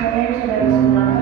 Saudara-saudara semua,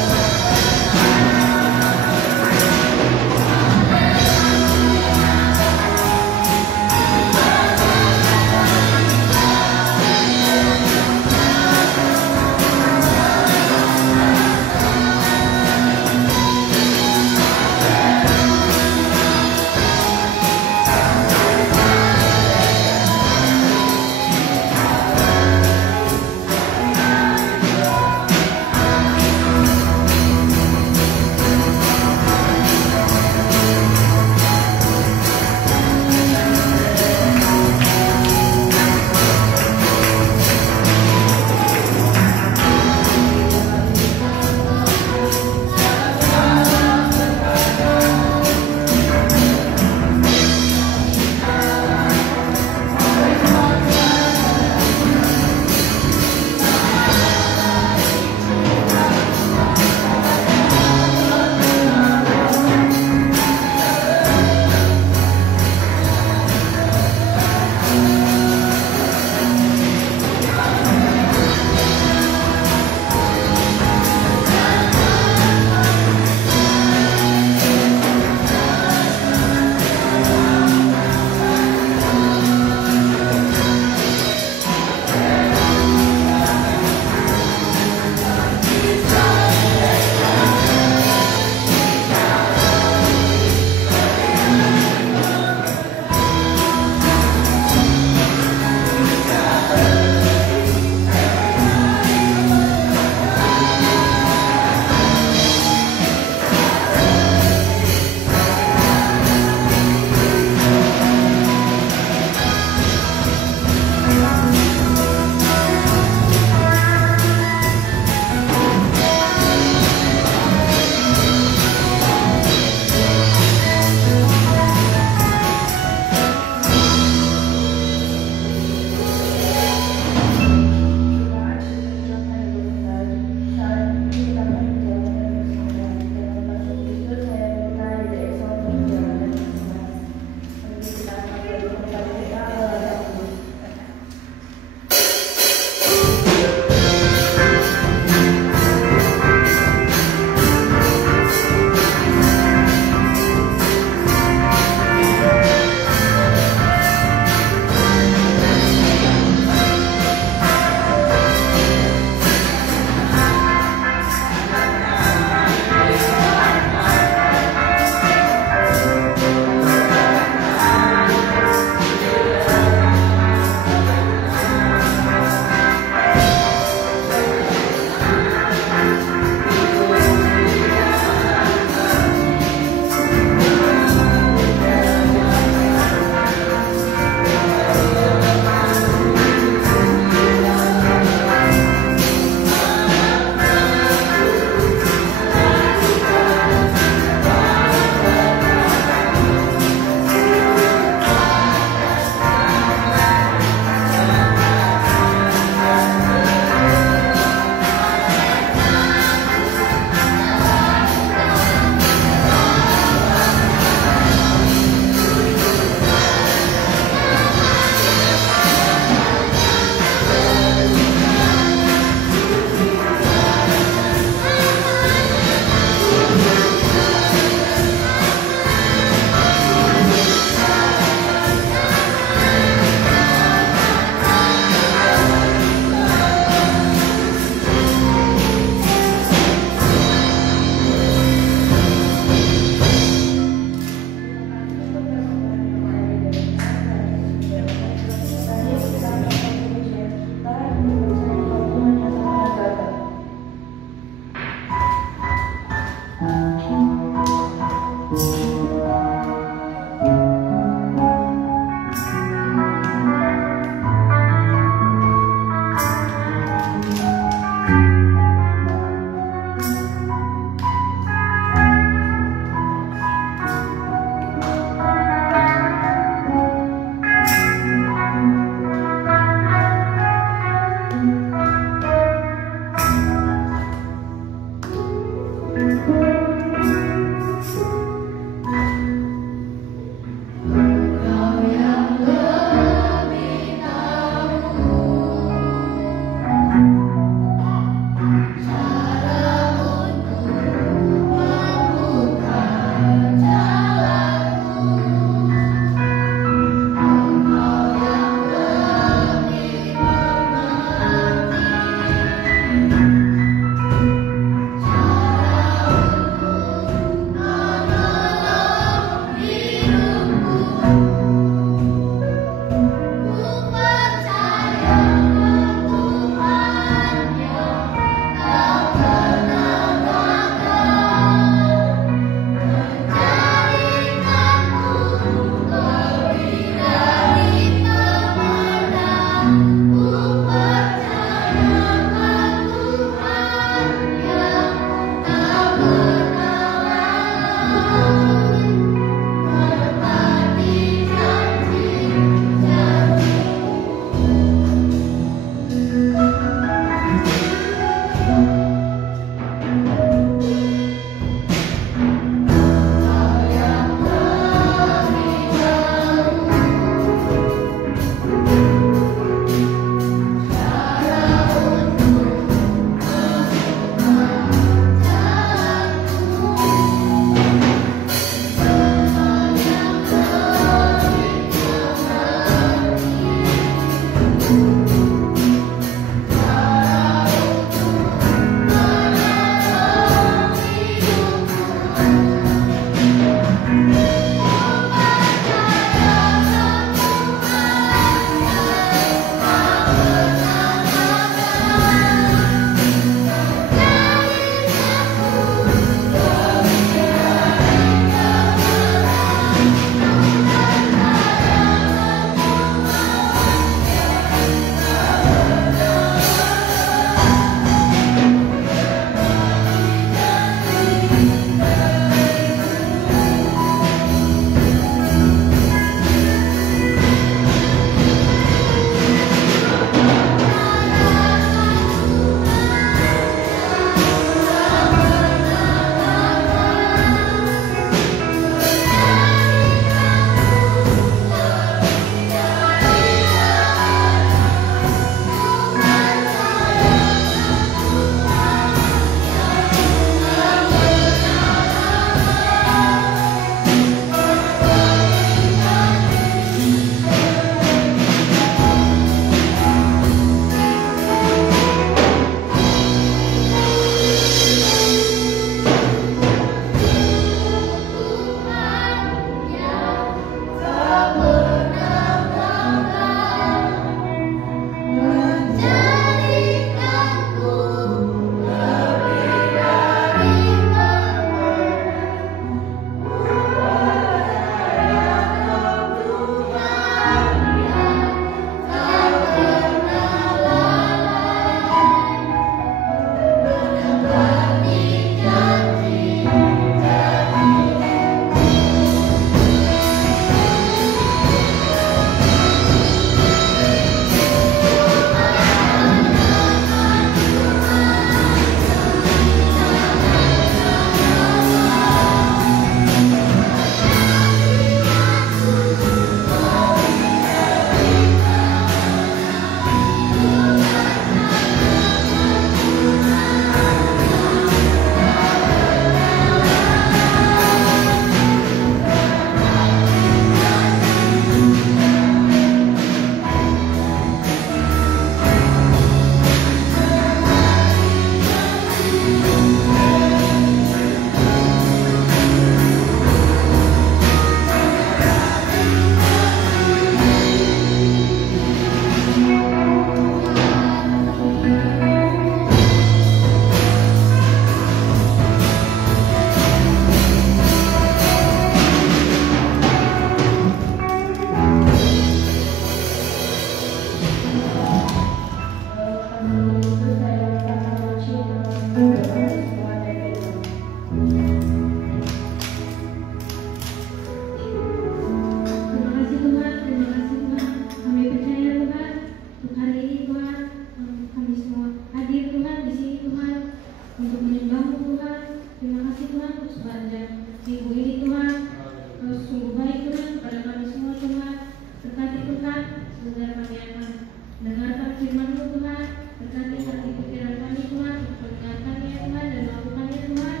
firman-Mu Tuhan. Berkati hati pikiran kami Tuhan, mendengarkannya Tuhan dan melakukannya Tuhan.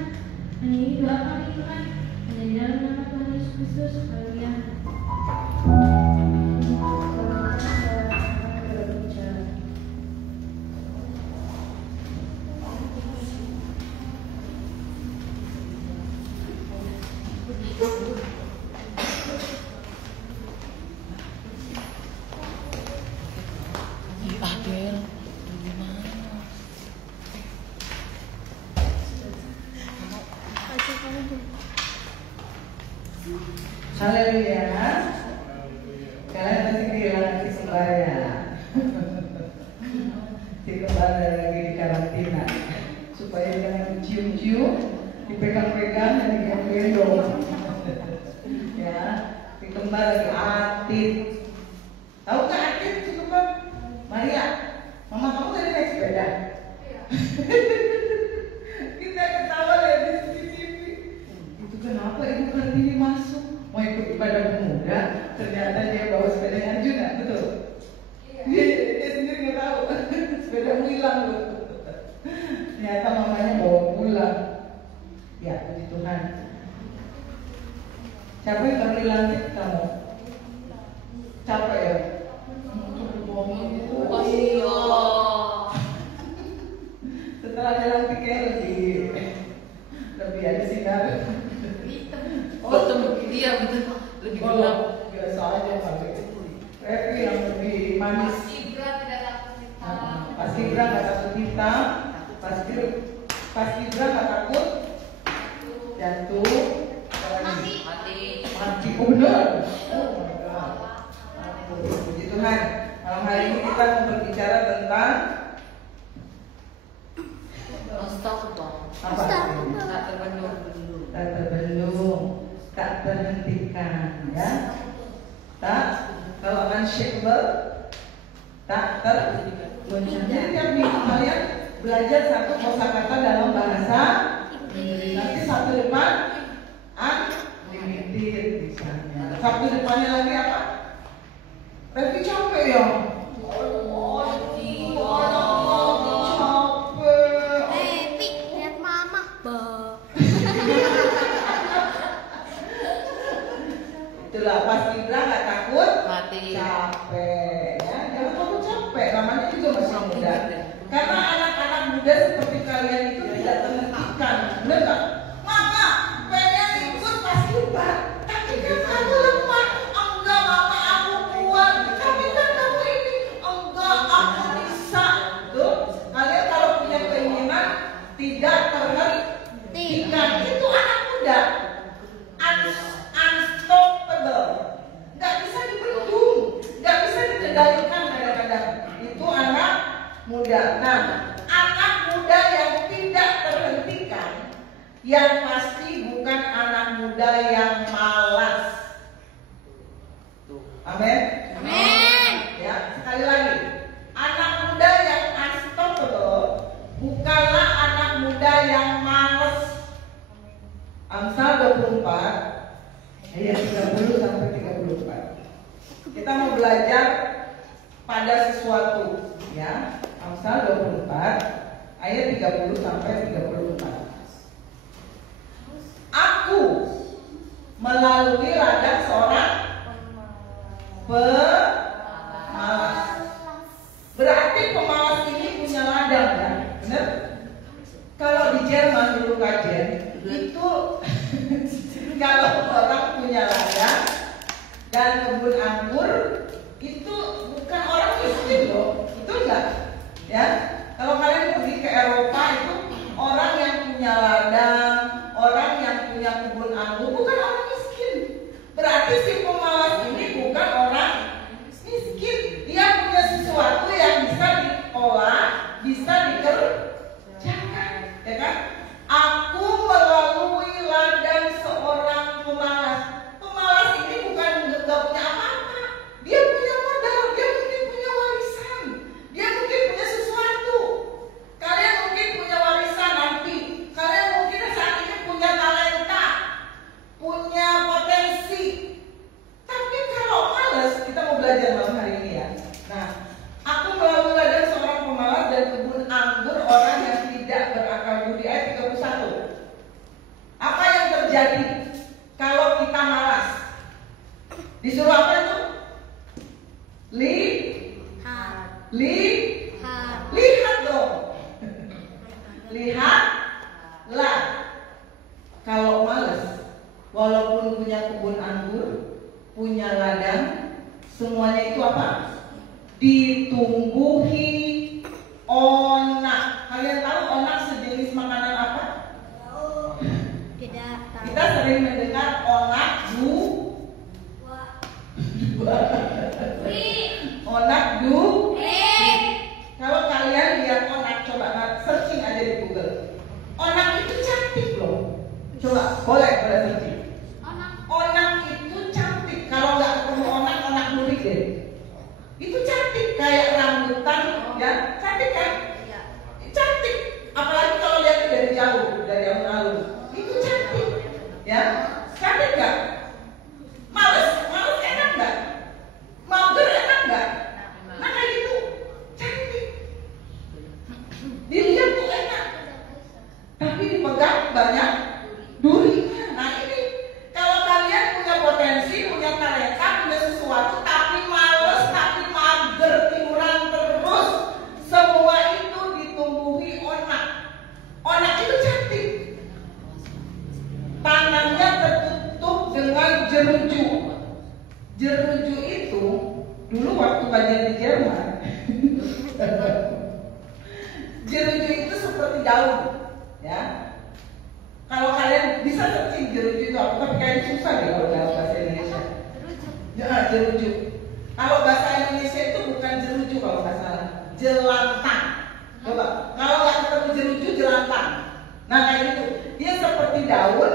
Hanya ini doa kami Tuhan, hanya di dalam nama Tuhan Yesus Kristus. Haleluya. Haleluya. Kalian pasti kehilangan si kembar ya. Si kembar lagi di karantina supaya jangan dicium-cium, dipegang-pegang dan digendong. Ya, si kembar lagi aktif. Tahu nggak aktif si kembar? Maria, mama kamu tadi naik sepeda. Kita ketawa lihat di CCTV. Itu kenapa ibu Kartini masuk? Mau ikut ibadah pemuda, ternyata dia bawa sepedanya Arjuna, betul? Iya. Dia sendiri nggak tahu, sepeda hilang loh. Ternyata mamanya bawa pulang. Ya, puji Tuhan. Siapa yang baru dilantik kamu? Capek ya? Setelah dilantik kayak lebih ada sinar. Betul, iya betul. Lebih gelap. Biasa aja kali. Revi yang lebih manis. Pasti Ibra nggak takut hitam. Pasti Ibra nggak takut jatuh. Mati. Oh benar. Puji Tuhan. Malam hari ini kita mau berbicara tentang apa? Tak terbendung. Tak terbendung, tak terhentikan, ya. Tak, kalau unshakable, tak terhentikan. Jadi tiap minggu kalian belajar satu kosakata dalam bahasa Inggris. Nanti Sabtu depan unlimited misalnya. Sabtu depannya lagi apa? Revi capek ya. Itulah pasti Ibra nggak takut Mati. capek, ya jangan takut capek, namanya juga masih muda. Karena anak-anak muda seperti kalian itu tidak terhentikan, benar nggak? Mama pengen ikut pasti Ibra, tapi kan kamu lemah. Enggak mama aku kuat, tapi kan kamu ini enggak aku bisa. Tuh kalian kalau punya keinginan tidak terhentikan, itu anak muda. Unstoppable, nggak bisa dibendung, nggak bisa dikendalikan kadang-kadang. Itu anak muda. Nah, anak muda yang tidak terhentikan, yang pasti bukan anak muda yang malas. Amin. Amin. Ya, sekali lagi, anak muda yang unstoppable bukanlah anak muda yang malas. Amsal 24 ayat 30 sampai 34. Kita mau belajar pada sesuatu, ya. Amsal 24 ayat 30 sampai 34. Aku melalui ladang seorang pemalas. Berarti pemalas ini punya ladang, ya, benar? Kalau di Jerman dulu kajian itu kalau orang punya ladang dan kebun anggur itu bukan orang miskin loh, itu enggak, ya. Kalau kalian pergi ke Eropa itu orang yang punya ladang, orang yang punya kebun anggur bukan orang miskin. Berarti si pemalas ini bukan orang lihat dong. Lihatlah. Kalau males, walaupun punya kebun anggur, punya ladang, semuanya itu apa? Ditumbuhi onak. Kalian tahu onak sejenis makanan apa? Tidak tahu. Kita sering mendengar onak onak Kalau kalian lihat onak, coba searching aja di Google. Onak itu cantik loh. Coba boleh searching. Onak itu cantik. Kalau nggak ketemu onak lurik deh. Itu cantik kayak rambutan, ya cantik kan? Cantik. Apalagi kalau lihat dari jauh, dari alun-alun. Itu cantik, ya cantik nggak? Males enak nggak? Mager enak nggak? Nah kayak gitu cantik. Dilihat tuh enak, tapi dipegang banyak durinya. Nah ini kalau kalian punya potensi, punya talenta, punya sesuatu, tapi males, tapi mager, tiduran terus, semua itu ditumbuhi onak. Onak itu cantik. Tanahnya tertutup dengan jeruju. Jeruju itu dulu waktu kajian di Jerman. Jeruju itu seperti daun, ya. Kalau kalian bisa searching jeruju itu apa, tapi kayaknya susah deh kalau dalam bahasa Indonesia. Ya, jeruju. Kalau bahasa Indonesia itu bukan jeruju kalau nggak salah, jelantang. Coba, kalau nggak ketemu jeruju, jelantang. Nah kayak gitu, dia seperti daun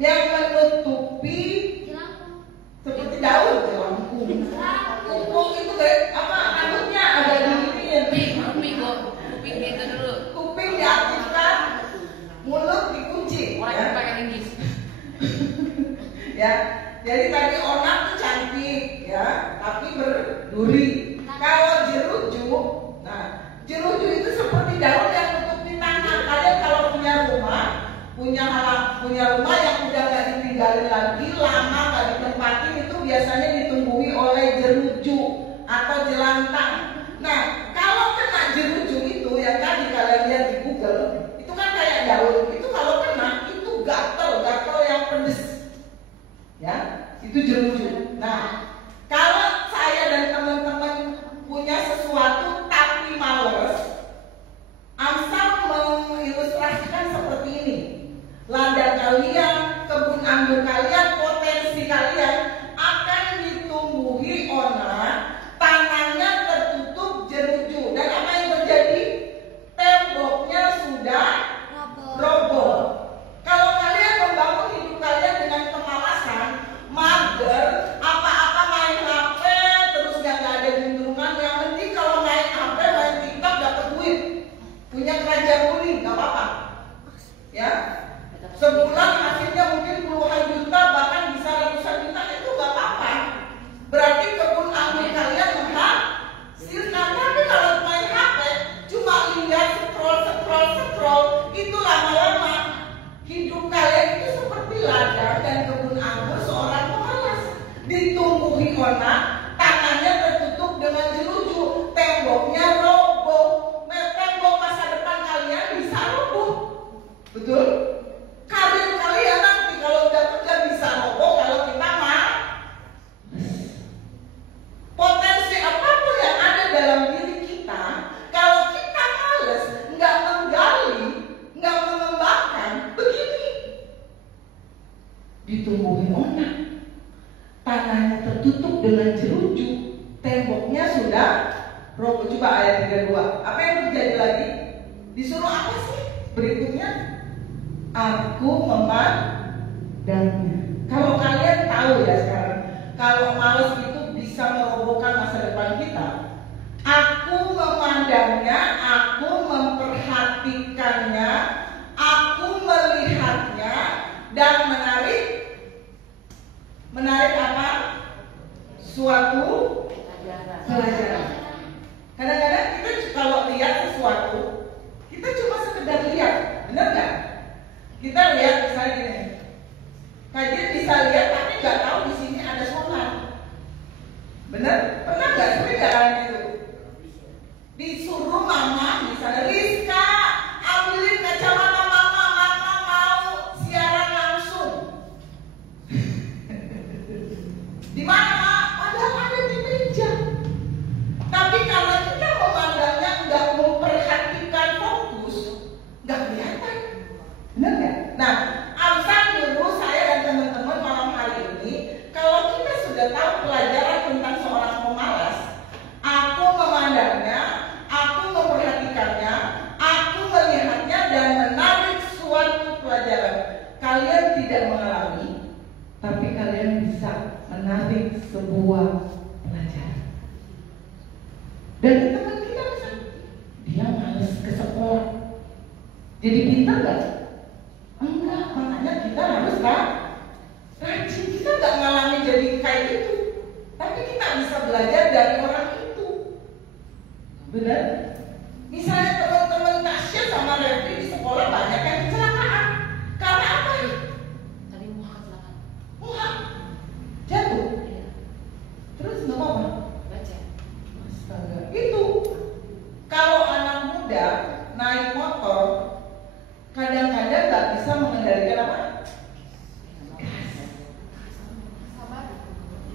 yang menutupi, seperti daun jelangkung. Kumpul itu kayak apa? Anutnya ada diginiin. Kuping gitu dulu. Kuping diaktifkan, mulut dikunci. Orang yang pakai Inggris. Ya, jadi tadi onak tuh cantik, ya, tapi berduri. Kalau jeruju, nah jeruju itu seperti daun yang menutupi tanah. Kalian kalau punya rumah, punya rumah yang udah nggak ditinggalin lagi, lama nggak ditempatin, itu biasanya ditumbuhi oleh jeruju atau jelantang. Nah, kalau kena jeruju itu yang tadi kalian lihat di Google, itu kan kayak daun. Itu kalau kena itu gatel yang pedes, ya, itu jeruju. Nah, kalau saya dan teman-teman punya sesuatu tapi males, Amsal mengilustrasikan seperti ini. Ladang kalian, kebun anggur kalian, potensi kalian akan ditumbuhi onak, tanahnya tertutup jeruju. Dan apa yang terjadi? Temboknya sudah roboh. Kalau kalian membangun hidup kalian dengan kemalasan, mager, apa-apa main HP, terus gak ada juntrungan. Yang penting kalau main HP, main TikTok dapat duit, punya kerajaan kuning, gak apa-apa, ya. Sebulan hasilnya mungkin puluhan juta, bahkan bisa ratusan juta, itu gak apa-apa. Berarti kebun anggur kalian menghasilkan. Tapi kalau main HP, cuma lihat scroll, itu lama-lama hidup kalian itu seperti ladang dan kebun anggur seorang pemalas. Ditumbuhi onak, tangannya tertutup dengan jeruju, temboknya roboh. Tembok masa depan kalian bisa roboh, betul? Karir kalian nanti kalau udah kerja bisa roboh kalau kita potensi apapun yang ada dalam diri kita, kalau kita males, nggak menggali, nggak mengembangkan, begini ditumbuhi onak, tanahnya tertutup dengan jeruju, temboknya sudah roboh. Coba ayat 32. Apa yang terjadi lagi? Disuruh apa sih berikutnya? Aku memandangnya. Kalau kalian tahu ya sekarang, kalau malas itu bisa merobohkan masa depan kita. Aku memandangnya, aku memperhatikannya, aku melihatnya, dan menarik apa? Suatu pelajaran. Kadang-kadang kita kalau lihat sesuatu, kita cuma sekedar lihat, benar nggak? Kita lihat misalnya gini, kajian bisa lihat tapi nggak tahu di sini ada sholat, benar? Pernah nggak sering nggak Dan teman kita bisa, dia males ke sekolah. Jadi pintar nggak? Enggak, makanya kita harus rajin. Kita nggak ngalami jadi kayak itu, tapi kita bisa belajar dari orang itu. Benar? Misalnya teman-teman Tasya sama Refri di sekolah banyak yang kecelakaan. Karena apa? Tadi muha kecelakaan. Muha jatuh. Iya. Terus nggak apa-apa. Baca. Astaga. Itu kalau anak muda naik motor kadang-kadang nggak bisa mengendalikan apa?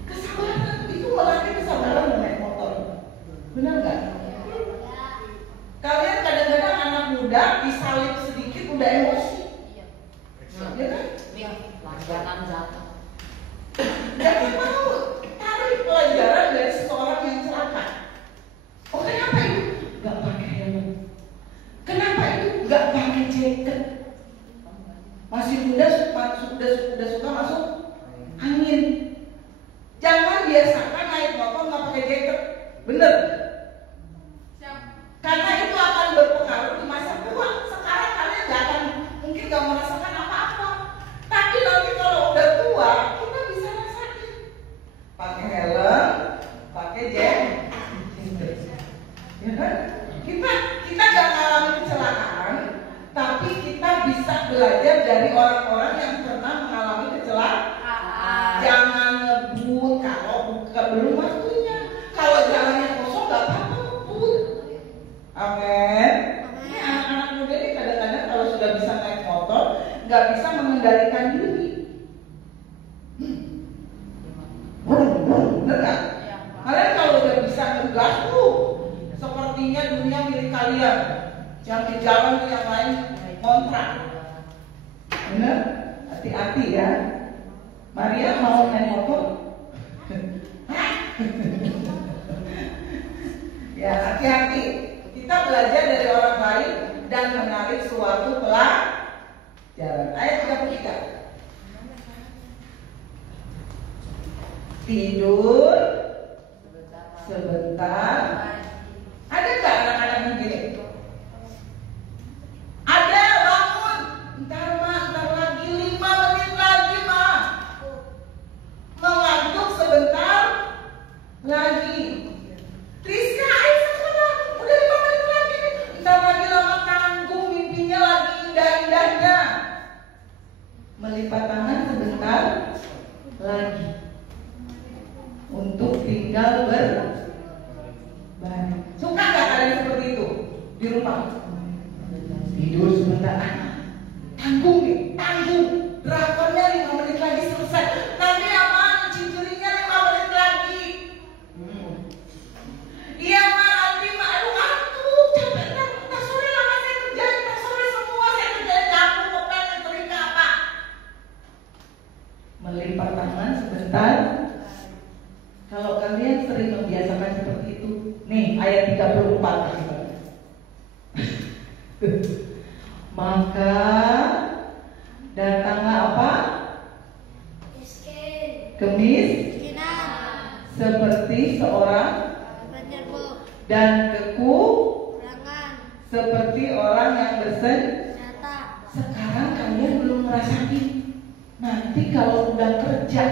Kesabaran. Itu melatih kesabaran naik motor. Benar nggak? Kalian kadang-kadang anak muda disalip sedikit udah emosi. Iya. Ya kan? Iya. Pelajaran jatuh. Jangan mau tarik pelajaran dari seseorang yang celaka. Oh, kenapa itu? Gak pakai helm. Kenapa itu? Gak pakai jaket. Masih muda sudah suka masuk angin. Jangan biasakan naik motor gak pakai jaket. Bener? Karena itu akan berpengaruh di masa tua. Sekarang kalian gak akan mungkin gak merasakan apa-apa. Tapi nanti kalau udah tua, kita bisa rasain. Pakai helm, pakai jaket. Ya kan? Kita gak mengalami kecelakaan, tapi kita bisa belajar dari orang-orang yang pernah mengalami kecelakaan. Jangan ngebut kalau belum waktunya. Kalau jalannya kosong gak apa-apa ngebut. Amin. Ini anak-anak muda ini kadang-kadang kalau sudah bisa naik motor nggak bisa mengendalikan diri. Bener nggak? Kalian kalau udah bisa ngegas tuh, sepertinya dunia milik kalian. Yang di jalan tuh yang lain kontrak. Bener? Hati-hati ya. Maria mau naik motor? Ya hati-hati. Kita belajar dari orang lain dan menarik suatu pelajaran. Ayat 33. Tidur sebentar. Ada nggak anak-anak begini? Ada, bangun. Ntar lagi 5 menit lagi mah. Mengantuk sebentar lagi. Triska, ayo sekarang. Udah 5 menit lagi nih. Ntar lagi lama tanggung, mimpinya lagi indah-indahnya. Melipat tangan sebentar lagi. Untuk tinggal berbaring. Suka nggak kalian seperti itu di rumah? Tidur sebentar. Tanggung nih, tanggung. Drakornya 5 menit lagi selesai. Nanti aman, cincurinya 5 menit lagi. Iya mah, nanti mah, aduh capek. Ntar sore lama saya kerjain, ntar sore semua saya kerjain. Aku mau pengen cerita apa? Melipat tangan sebentar. Kalau kalian sering membiasakan seperti itu, nih ayat 34 maka datanglah apa? Kemiskinan seperti seorang dan kekurangan seperti orang yang bersenjata. Sekarang kalian belum merasakan. Nanti kalau udah kerja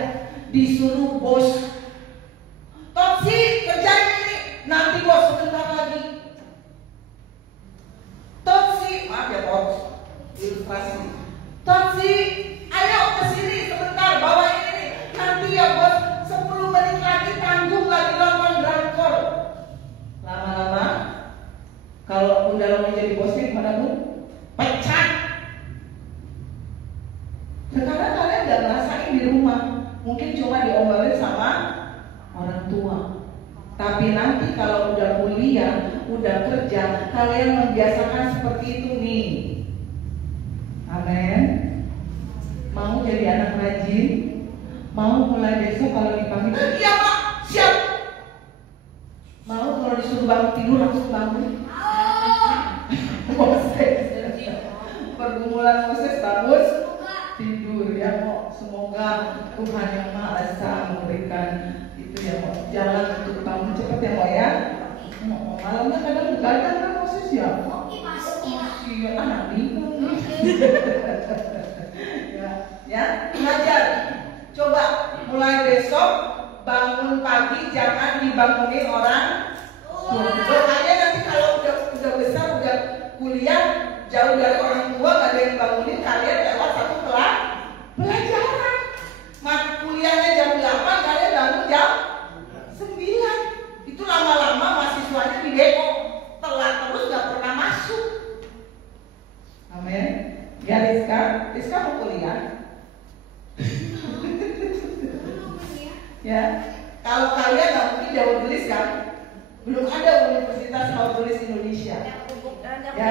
disuruh bos, Totsi kerjain ini, nanti bos sebentar lagi. Totsi, maaf ya Tots, ilustrasi. Totsi, ayo kesini sebentar, bawain ini. Nanti ya bos, 10 menit lagi tanggung lagi nonton drakor. Lama-lama, kalau udah lama jadi bosnya gimana Bu? Pecat. Sekarang kalian gak ngerasain di rumah, mungkin cuma diomelin sama orang tua. Tapi nanti kalau udah kuliah, udah kerja, kalian membiasakan seperti itu nih. Amin. Mau jadi anak rajin? Mau mulai besok kalau dipanggil? Iya Pak, siap. Mau kalau disuruh bangun tidur langsung bangun? Moses, pergumulan Moses bagus. Tidur ya kok. Semoga Tuhan yang Maha Esa memberikan itu ya kok, jalan untuk bangun cepat ya kok ya. Malamnya kadang begadang kan Moses ya. Iya, anak bingung. Ya, belajar. Coba mulai besok bangun pagi jangan dibangunin orang. Makanya nanti kalau udah besar, udah kuliah, jauh dari orang tua, gak ada yang bangunin, kalian lewat satu pelajaran. Kuliahnya jam 8, kalian bangun jam 9. Itu lama-lama mahasiswanya di DO, telat terus gak pernah masuk. Amin. Ya Rizka mau kuliah. Ya, kalau kalian nggak mungkin jauh tulis kan? Belum ada Universitas Jauh Tulis Indonesia. Ya,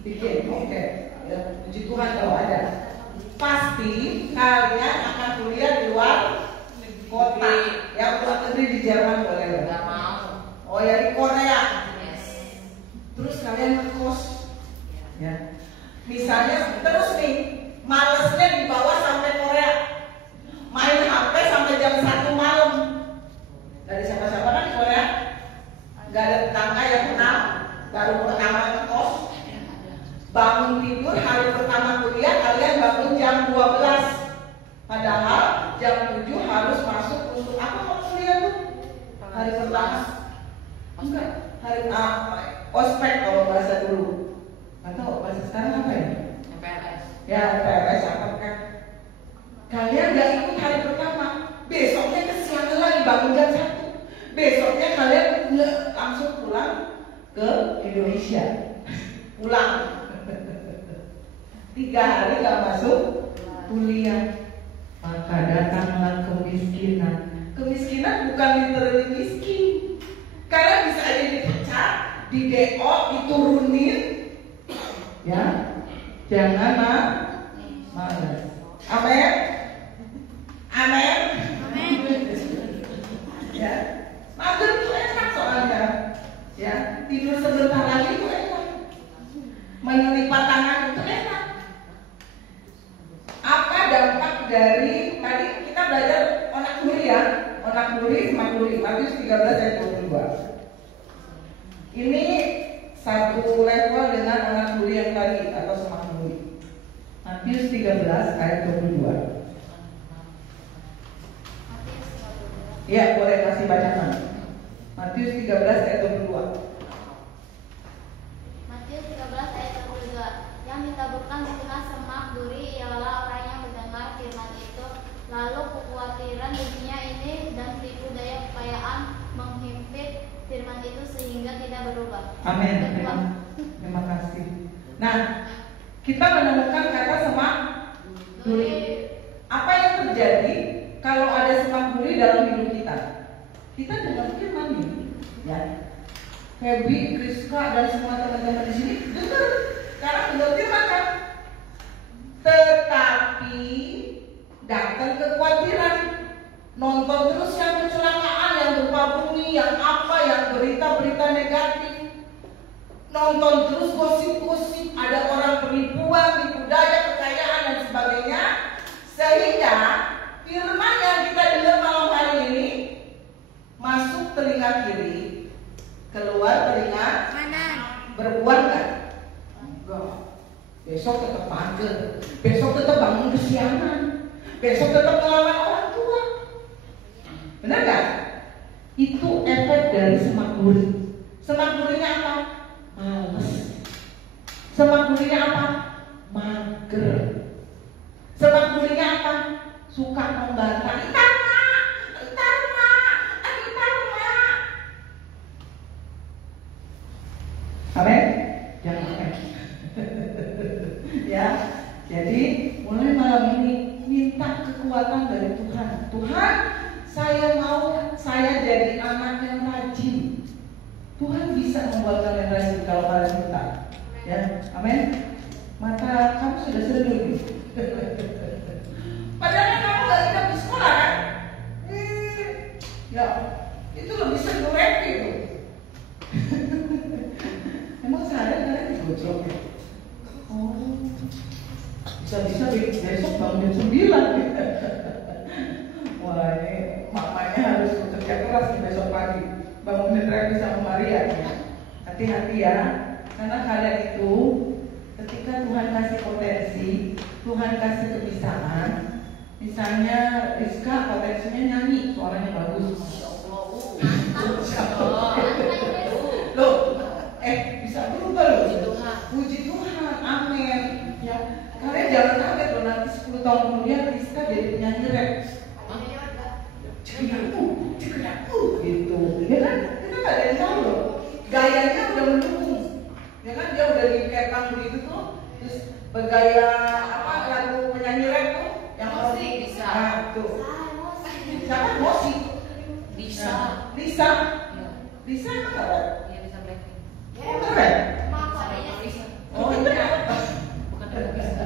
bikin, oke. Ya, puji Tuhan kalau ada. Pasti kalian akan kuliah di luar kota. Yang luar negeri di Jerman boleh nggak? Nggak mau. Oh ya di Korea. Yes. Terus kalian ngekos. Ya. Misalnya terus nih, malesnya dibawa sampai Korea. Main HP sampai jam 1 malam. Dari siapa-siapa kan di Korea? Gak ada tetangga yang kenal. Baru pertama ngekos. Bangun tidur hari pertama kuliah kalian bangun jam 12. Padahal jam 7 harus masuk untuk apa mau kuliah tuh? Hari pertama. Enggak, hari ospek kalau bahasa dulu. Atau bahasa sekarang apa ya? MPLS. Ya, MPLS apa kan? Kalian gak ikut hari pertama, besoknya kesiangan lagi bangun jam 1. Besoknya kalian langsung pulang ke Indonesia. Pulang 3 hari gak masuk kuliah. Maka datanglah kemiskinan. Kemiskinan bukan literally miskin. Kalian bisa aja dipecat, di DO, diturunin. Ya, jangan malas. Amin. Amin. Ya, mager itu enak soalnya. Ya, tidur sebentar lagi itu enak. Melipat tangan itu enak. Apa dampak dari tadi kita belajar onak duri ya, onak duri semak duri, Matius 13 ayat 22. Ini satu level dengan onak duri yang tadi atau semak duri. Matius 13 ayat 22. Ya, boleh kasih bacakan. Matius 13 ayat 22. Matius 13 ayat 22. Yang ditaburkan di tengah semak duri ialah orang yang mendengar firman itu, lalu kekhawatiran dunia ini dan tipu daya kekayaan menghimpit firman itu sehingga tidak berubah. Amin. Terima kasih. Nah, kita menemukan kata semak duri. Apa yang terjadi kalau ada semak duri dalam hidup kita? Kita dengar firman ini, ya. Feby, Kriska dan semua teman-teman di sini dengar. Sekarang dengar firman kan? Tetapi datang kekhawatiran, nonton terus yang kecelakaan, yang gempa bumi, yang apa, yang berita-berita negatif. Nonton terus gosip-gosip, ada orang penipuan, tipu daya, kekayaan dan sebagainya. Sehingga firman yang kita dengar malam hari ini masuk telinga kiri, keluar telinga kanan. Berbuat nggak? Enggak. Besok tetap mager, besok tetap bangun kesiangan, besok tetap melawan orang tua. Benar nggak? Itu efek dari semak duri. Semak durinya apa? Males. Semak durinya apa? Mager. Semak durinya apa? Suka membantah. Amin. Jangan amin. Ya. Jadi mulai malam ini minta kekuatan dari Tuhan. Tuhan, saya mau saya jadi anak yang rajin. Tuhan bisa membuat kalian rajin kalau kalian minta. Ya, amin. Mata kamu sudah seru. Padahal kamu gak ingat di sekolah kan? Ya, itu lebih seru itu. Emang sadar kalian digojlok ya? Oh, bisa-bisa besok bangun jam 9. Wah, ini mamanya harus bekerja keras sih besok pagi bangunin Revi sama Maria ya. Hati-hati ya, karena kalian itu ketika Tuhan kasih potensi, Tuhan kasih kebiasaan. Misalnya Rizka potensinya nyanyi, suaranya bagus. Loh, bisa berubah loh. Puji Tuhan, amin. Ya, kalian jangan kaget loh nanti 10 tahun kemudian Rizka jadi penyanyi rap. Cekrinaku, gitu. Ya kan? Kita nggak ada yang tahu loh. Gayanya udah mendukung. Ya kan dia udah dikepang begitu tuh, terus bergaya apa lagu penyanyi rap tuh yang Mosi bisa. Nah, tuh. Siapa Mosi? Bisa. Lisa. Ya. Lisa emang nggak rap? Iya bisa Blackpink. Oh keren. Sama Lisa. Oh iya. Bukan dari bisa.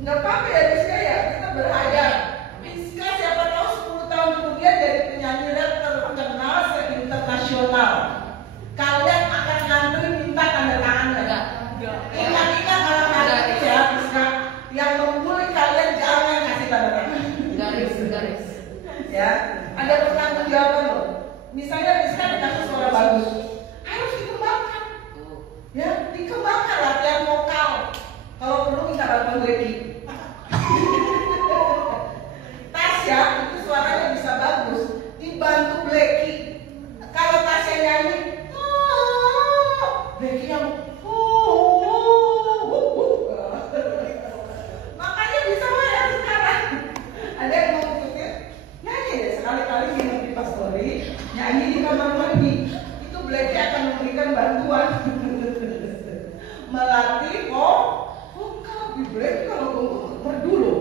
Nggak apa-apa ya Rizka ya, kita berhayal. Rizka siapa tahu 10 tahun kemudian jadi penyanyi rap terkenal se-internasional. Kalian akan ngantri minta tanda tangannya. Ingat-ingat malam-malam itu ya Rizka, yang membuli kalian jangan kasih tanda tangan. Garis. Ya, ada pertanggung jawaban loh. Misalnya Rizka dikasih suara bagus, harus dikembangkan. Ya, dikembangkan latihan vokal. Kalau perlu minta bantuan Blacky. Tasya itu suaranya bisa bagus, dibantu Blacky. Kalau Tasya nyanyi, Blacky yang makanya bisa banyak sekarang. Ada yang mau ikutin? Nyanyi deh sekali-kali minum di pastori, nyanyi di kamar mandi. Itu Blacky akan memberikan bantuan. Melatih vokal di Blacky kalau berdulu.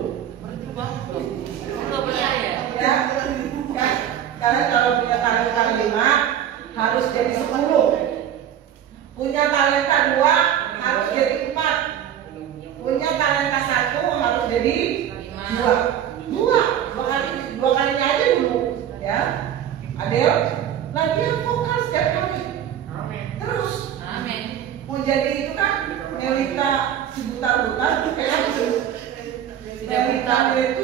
Nggak percaya. Ya, kalian kalau punya talenta 5 harus jadi 10. Punya talenta 2 harus jadi 4. Punya talenta 1 harus jadi 2. Dua kalinya aja dulu, ya. Adel, latihan vokal setiap hari. Terus, Amin. mau jadi itu kan Melita si buta-buta, kayak gitu. Melita itu,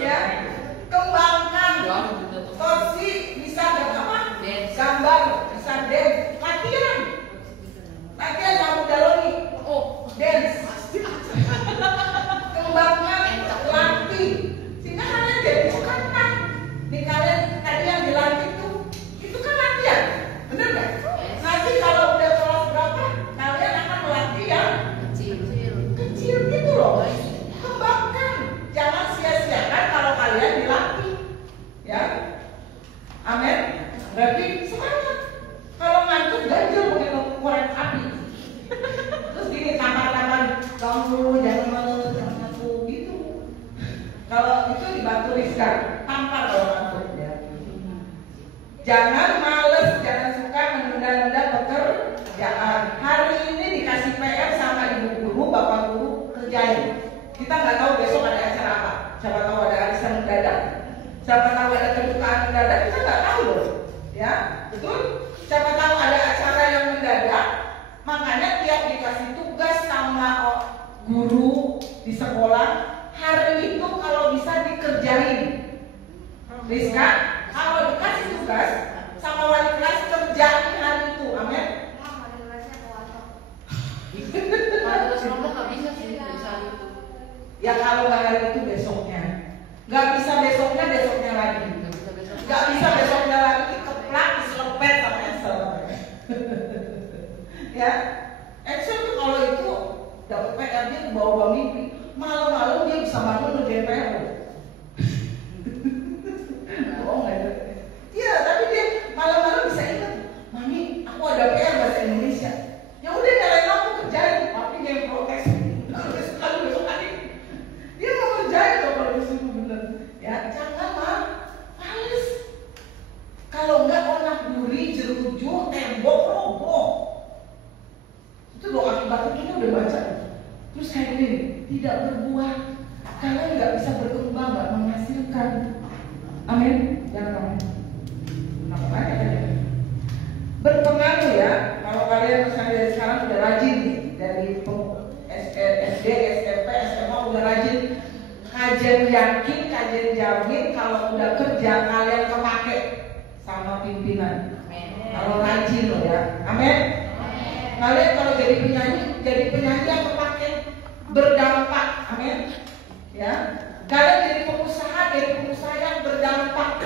ya, kembangkan. Tosi bisa apa? Gambar, bisa dance, latihan kamu daloni. Oh, dance. Kembangkan, latih. Sehingga kalian jadi bukan kan? Nih kalian tadi yang dilatih itu kan latihan, bener nggak? Nanti kalau udah kelas berapa, kalian akan melatih yang kecil gitu loh. Kembangkan, jangan sia-siakan kalau kalian dilatih, ya. Amin. Berarti semangat. Kalau ngantuk ganjil pakai korek api. Terus gini tampar-tampar, kamu jangan ngantuk gitu. Kalau itu dibantu Rizka, tampar kalau ngantuk ya. Jangan males, jangan suka menunda-nunda pekerjaan. Hari ini dikasih PR sama ibu guru, bapak guru, kerjain. Kita nggak tahu besok ada acara apa. Siapa tahu ada arisan mendadak. Siapa tahu ada kedukaan mendadak, kita nggak tahu loh. Ya, betul? Siapa tahu ada acara yang mendadak. Makanya tiap dikasih tugas sama guru di sekolah, hari itu kalau bisa dikerjain. Rizka, kalau dikasih tugas sama wali kelas kerjain hari itu, amin. Terus kamu nggak bisa sih saat itu. Ya kalau nggak hari itu besoknya, nggak bisa besoknya lagi, nggak bisa besoknya lagi dikeplak, diselepet sama Excel. Ya, Excel tuh kalau itu dapat PR dia bawa mimpi, malam-malam dia bisa bangun ngerjain PR. Bohong nggak ada? Iya, tapi dia malam-malam bisa ingat, mami, aku ada PR bahasa Indonesia. Ya udah nyalain aku kerjain, tapi dia yang protes. Lalu besok hari dia mau kerjain loh kalau disuruh bener. Ya jangan males. Kalau enggak olah duri, jeruju, tembok, roboh. Itu loh akibatnya kita udah baca. Terus kayak gini, tidak berbuah. Kalian nggak bisa berkembang, nggak menghasilkan. Amin. Jangan amin. Kenapa banyak aja? Berpengaruh ya. Kalau kalian misalnya dari sekarang udah rajin nih, dari SD, SMP, SMA udah rajin. Kajian yakin, Ajen jamin kalau udah kerja kalian kepake sama pimpinan. Kalau rajin loh ya. Amin. Kalian kalau jadi penyanyi yang kepake berdampak. Amin. Ya. Kalian jadi pengusaha yang berdampak.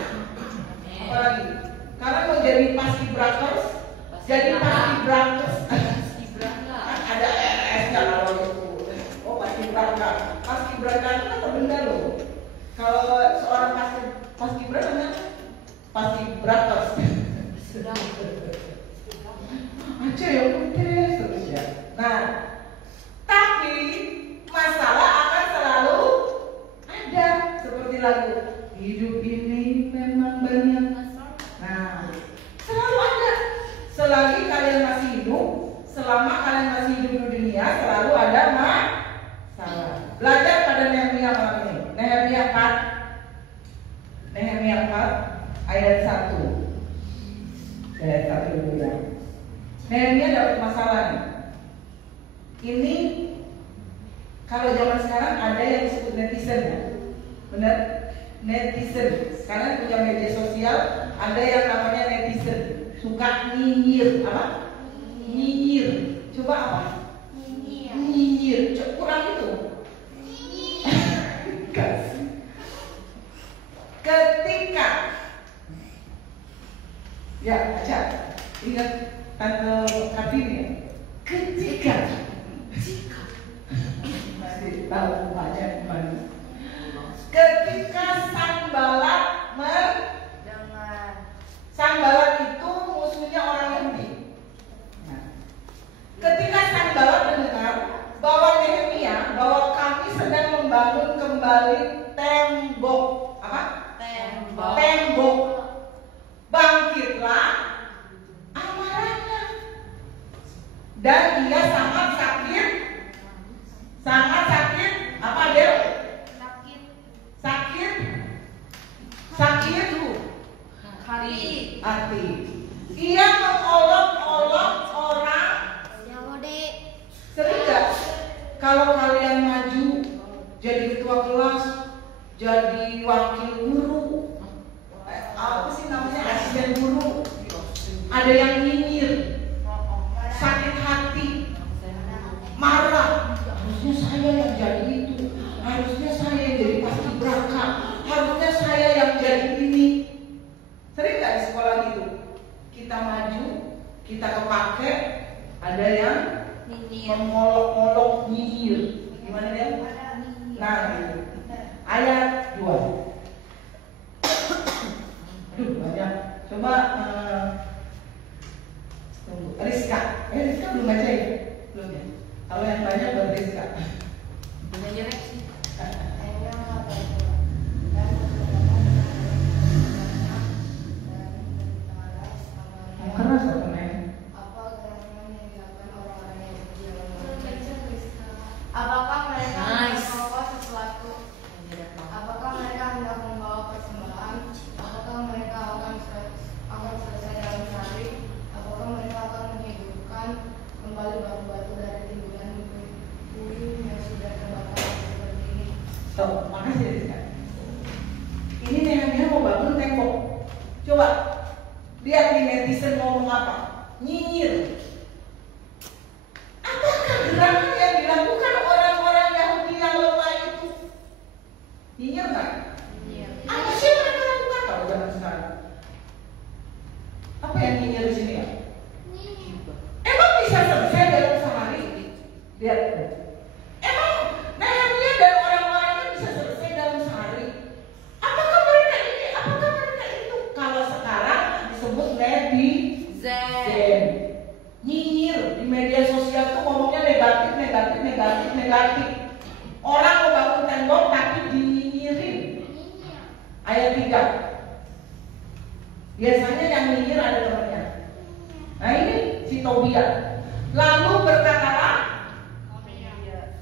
Apalagi kalian mau jadi paskibrakers, jadi paskibrakers. Ada RS-nya kalau itu. Oh, paskibraka. Paskibraka itu kan terbenda loh. Kalau seorang paskibraka namanya paskibrakers. Aja ya udah terus ya. Nah, tapi masalah akan selalu ada seperti lagu hidup ini memang banyak. Nah, selalu ada. Selagi kalian masih hidup, selama kalian masih hidup di dunia, selalu ada masalah. Belajar pada Nehemia malam ini. Nehemia 4 ayat 1. Ayat 1 dulu ya. Nehemia dapat masalah nih. Ini kalau zaman sekarang ada yang disebut netizen ya. Benar? Netizen. Sekarang punya media sosial, ada yang namanya netizen. Suka nyinyir. Apa? Nyinyir. Coba apa? Nyinyir. Kurang itu. Ketika ya, baca. Ingat Tante Kartini. Ketika masih tahu baca gimana? Ketika Sanballat itu musuhnya orang Yahudi. Nah, ketika Sanballat mendengar bahwa Nehemia, bahwa kami sedang membangun kembali tembok, apa? Tembok. Bangkitlah amarahnya. Dan dia sangat sakit. Apa dia? Sakit hati. Ia mengolok-olok orang Yahudi. Sering gak kalau kalian maju jadi ketua kelas, jadi wakil guru, apa sih namanya, asisten guru, ada yang nyinyir, sakit hati, marah. Harusnya saya yang jadi itu, harusnya saya yang jadi paskibraka, harusnya saya yang jadi ini. Sering gak di sekolah gitu? Kita maju, kita kepake, ada yang mengolok-olok, nyinyir. Gimana dia? Nah, gitu. Ayat 2. Aduh, banyak. Coba tunggu. Rizka belum baca ya? Belum ya? Kalau yang banyak buat Rizka. Keras apa nih? Apakah mereka membawa sesuatu? Apakah mereka hendak membawa persembahan? Apakah mereka akan selesai dalam sehari? Apakah mereka akan menghidupkan kembali batu-batu dari timbunan puing yang sudah terbakar seperti ini? Makasih Rizka. Ini Nehemia mau bangun tembok. Coba lihat di netizen ngomong apa? Nyinyir. Apakah gerakan yang dilakukan orang-orang Yahudi yang lemah itu? Nyinyir kan? Apa sih yang mereka lakukan kalau zaman sekarang? Apa yang nyinyir di sini ya? Emang bisa selesai dalam sehari? Lihat. Emang Nehemia dan orang-orangnya bisa selesai dalam sehari? Apakah mereka ini? Apakah mereka itu? Kalau sekarang disebut netizen. Nyinyir di media sosial tuh ngomongnya negatif. Orang mau bangun tembok tapi dinyinyirin. Ayat 3. Biasanya yang nyinyir ada temannya. Nah ini si Tobia. Lalu berkatalah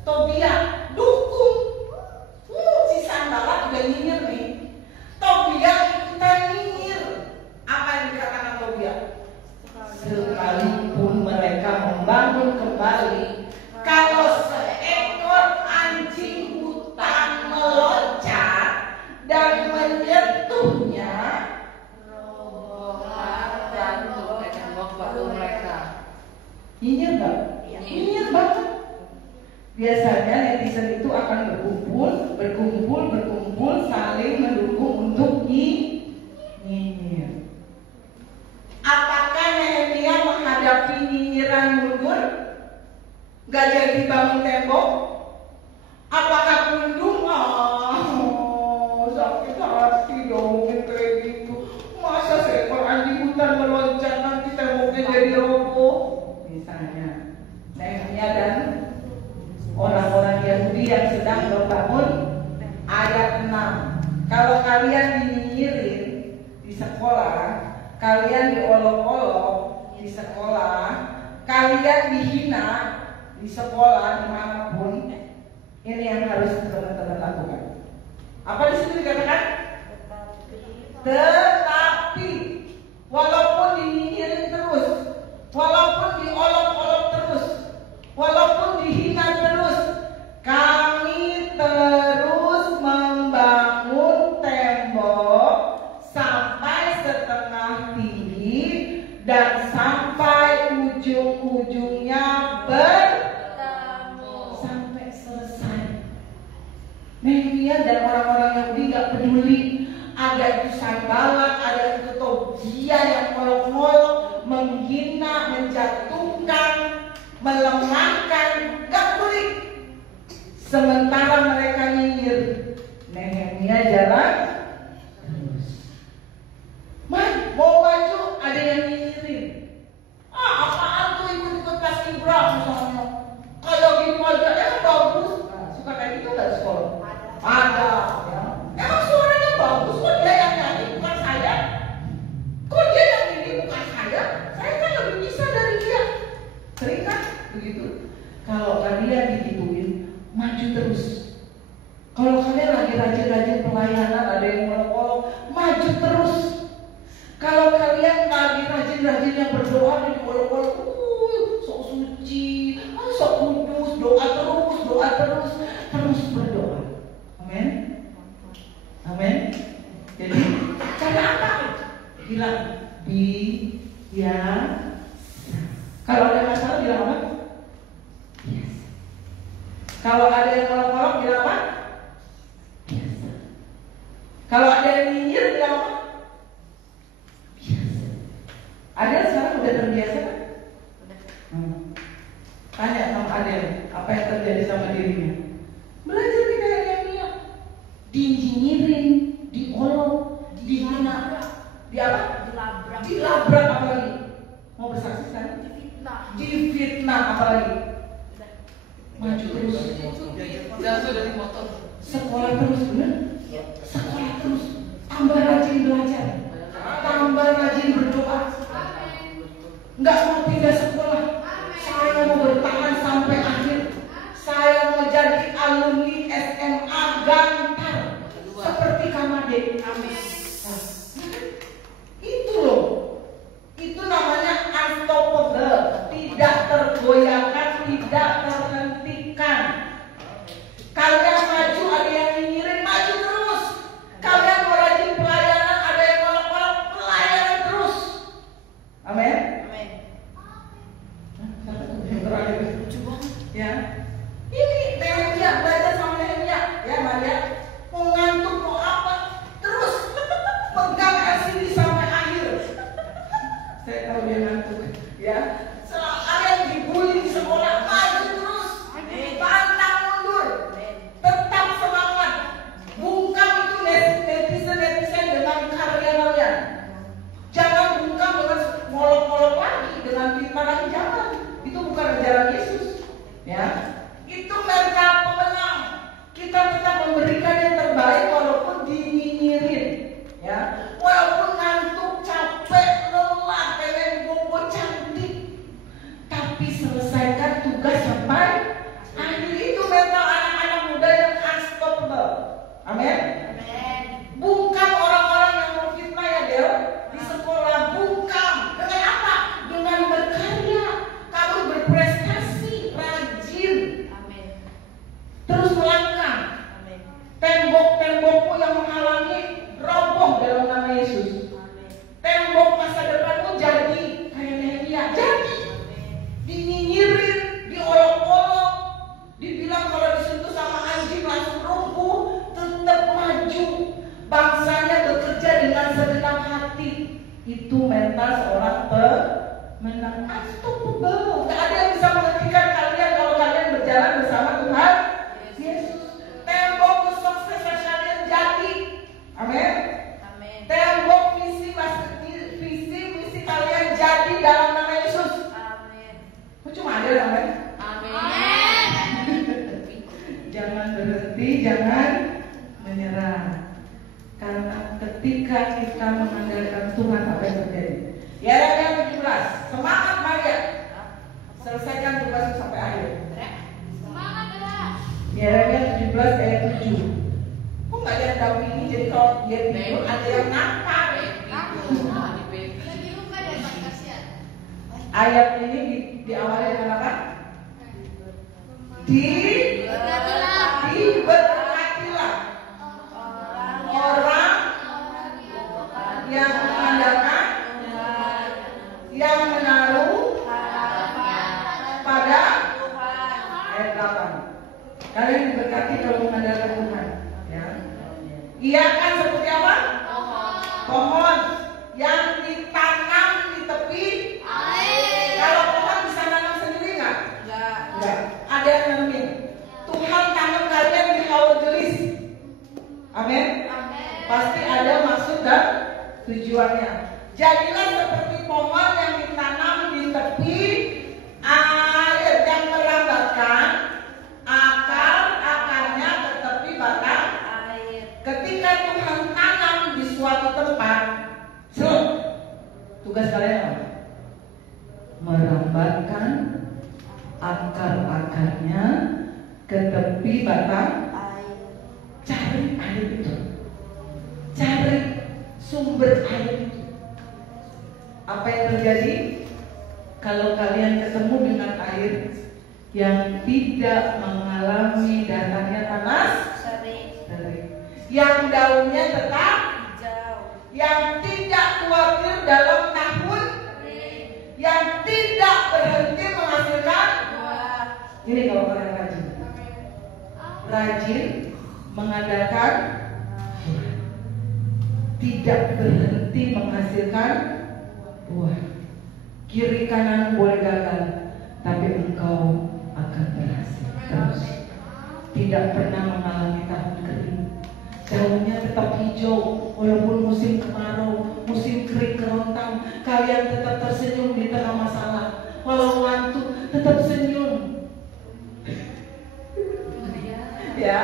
Tobia, dukung. Si Sanballat juga nyinyir nih. Tobia ikutan nyinyir. Apa yang dikatakan Tobia? Sekalipun mereka membangun kembali, kalau seekor anjing hutan meloncat meloncat nanti temboknya jadi roboh. Misalnya, Nehemia dan orang-orang Yahudi yang sedang membangun. Ayat 6. Kalau kalian dinyinyirin di sekolah, kalian diolok-olok di sekolah, kalian dihina di sekolah dimanapun, ini yang harus teman-teman lakukan. Apa di situ dikatakan? Tetapi walaupun dinyinyirin terus, walaupun diolok-olok terus, walaupun dihina terus, kami terus membangun tembok sampai setengah tinggi dan sampai ujung-ujungnya bertemu sampai selesai. Nehemia dan orang-orang Yahudi gak peduli ada itu Sanballat, ada itu Tobia yang ngolok-ngolok, menghina, menjatuhkan, melemahkan, gak peduli. Sementara mereka nyinyir, Nehemia jalan terus. Mau maju, ada yang nyinyirin. Apaan tuh ikut-ikut pas Ibra misalnya? Kayak gitu aja, emang bagus. Suka kayak gitu nggak di sekolah? Ada. Ya. Emang suaranya bagus, kok dia yang nyanyi bukan saya? Kok dia yang ini bukan saya? Saya kan lebih bisa dari dia. Sering kan begitu? Kalau kalian digituin, maju terus. Kalau kalian lagi rajin-rajin pelayanan, ada yang ngolok-ngolok, maju terus. Kalau kalian lagi rajin-rajinnya berdoa dan diolok-olok, sok suci, sok kudus, doa terus, terus berdoa. Amin. Amin. Jadi cara apa? Bilang biasa. Kalau ada masalah bilang apa? Biasa. Kalau ada yang ngolok-ngolok bilang apa? Biasa. Kalau ada yang nyinyir bilang apa? Biasa. Adel sekarang udah terbiasa kan? Tanya sama Adel, apa yang terjadi sama dirinya? Belajar nih kayak Nehemia. Dinyinyirin, diolok, dihina, di apa? Dilabrak apalagi? Mau bersaksi kan? Difitnah apalagi? Maju terus. Jatuh dari motor. Sekolah terus, bener? Sekolah terus. Tambah rajin belajar, tambah rajin berdoa. Nggak mau pindah sekolah. Saya mau bertahan sampai akhir. Saya mau jadi alumni SMA Gantar seperti Kamade. Amin. Itu loh. Itu namanya unstoppable, tidak tergoyahkan, tidak terhentikan. Kalian maju, ada yang nyinyirin, maju terus. Kalian mau rajin pelayanan, ada yang ngolok-ngolok, pelayanan terus. Amin. Ya, ini Nehemia, belajar sama Nehemia. Ya Maria, mau ngantuk mau apa? Terus pegang asli sampai akhir. Saya tahu dia ngantuk. Ya, kalian dibully di sekolah, maju terus, pantang mundur, tetap semangat. Bungkam itu netizen dengan karya kalian. Jangan bungkam dengan ngolok-ngolok lagi, dengan fitnah lagi, jangan. Itu bukan ajaran Yesus. Ya, itu mental pemenang. Kita tetap memberikan yang terbaik walaupun dinyinyirin. Ya, walaupun ngantuk, capek, lelah, pengen bobo cantik, tapi selesaikan tugas sampai akhir. Itu mental anak-anak muda yang unstoppable. Amin. Bungkam orang-orang yang memfitnah ya Del di sekolah. Bungkam dengan apa? Dengan berkarya. Kamu berprestasi, rajin. Amin. Terus melangkah. Amin. Tembok-tembokmu yang menghalangi roboh dalam nama Yesus. Amin. Tembok masa depanmu jadi kayak Nehemia. Jadi. Dinyinyirin, diolok-olok, dibilang kalau disentuh sama anjing langsung lumpuh, tetap maju. Bangsanya bekerja dengan segenap hati. Itu mental seorang pemenang. Unstoppable. Gak ada yang bisa menghentikan kalian kalau kalian berjalan bersama Tuhan Yesus. Tembok kesuksesan kalian jadi. Amin. Tembok visi misi kalian Ayat ini diawali dengan apa? Diberkatilah orang yang mengandalkan, yang menaruh pada ayat 8. Kalian diberkati kalau mengandalkan Tuhan, ya. Ia akan seperti apa? Pohon yang ditanam di tepi air. Kalau pohon bisa nanam sendiri nggak? Nggak. Ada yang nanamin. Tuhan tanam kalian di haul gelis. Amin. Pasti ada maksud dan tujuannya. Jadilah seperti pohon yang ditanam di tepi air yang merambatkan akarnya ke tepi batang air. Ketika Tuhan tanam di suatu tempat, tugas kalian apa? Merambatkan akar-akarnya ke tepi batang air. Cari air itu, cari sumber air itu. Apa yang terjadi kalau kalian ketemu dengan air yang tidak mengalami datangnya panas, yang daunnya tetap hijau, yang tidak khawatir dalam tahun, yang tidak berhenti menghasilkan buah. Ini kalau kalian rajin mengandalkan, tidak berhenti menghasilkan buah. Kiri kanan boleh gagal, tapi engkau akan berhasil terus. Tidak pernah mengalami tahun kering. Daunnya tetap hijau walaupun musim kemarau, musim kering kerontang. Kalian tetap tersenyum di tengah masalah. Walau ngantuk tetap senyum. Ya,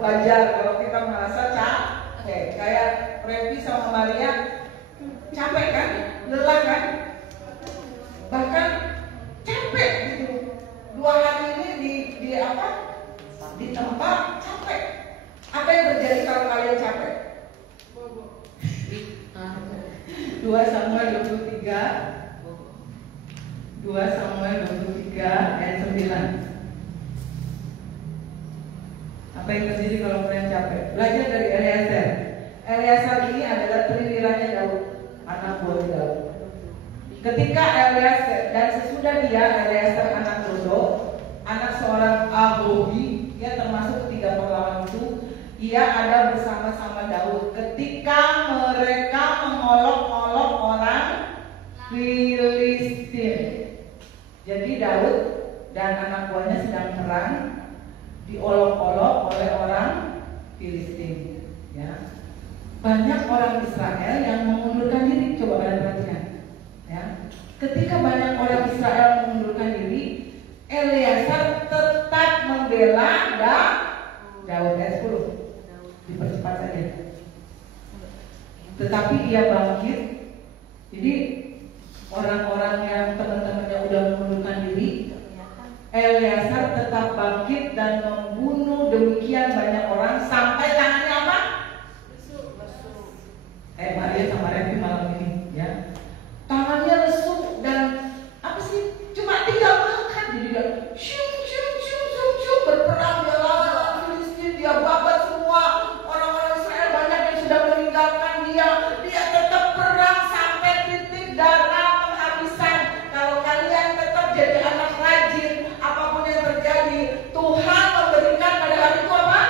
wajar kalau kita merasa capek. Kayak Revi sama Maria capek kan, lelah kan, bahkan capek gitu. 2 hari ini di apa? Di tempat capek. Apa yang terjadi kalau kalian capek? 2 Samuel 23 ayat 9. Apa yang terjadi kalau kalian capek? Belajar dari Eliezer. Eliezer ini adalah triniranya Daud, anak buah Daud. Ketika Eliezer dan sesudah dia Eliezer anak Dodo, anak seorang Ahohi, dia termasuk ketiga pahlawan itu. Ia ada bersama-sama Daud ketika mereka mengolok-olok orang Filistin. Jadi Daud dan anak buahnya sedang perang, diolok-olok oleh orang Filistin. Ya. Banyak orang Israel yang mengundurkan diri. Coba kalian perhatikan. Ya. Ketika banyak orang Israel mengundurkan diri, Eliezer tetap membela Daud. Ayat 10. Dipercepat saja. Tetapi ia bangkit. Jadi orang-orang yang teman-temannya udah mengundurkan diri, Eliezer tetap bangkit dan membunuh demikian banyak orang sampai tangannya apa? Maria sama Revi malam ini, ya. Tangannya lesu dan apa sih? Cuma 3 makan. Jadi dia berperang, dia lawan Filistin, dia babat semua orang-orang Israel, banyak yang sudah meninggalkan dia. Dia tetap perang sampai titik darah penghabisan. Kalau kalian tetap jadi anak rajin, apapun yang terjadi, Tuhan memberikan pada hari itu apa?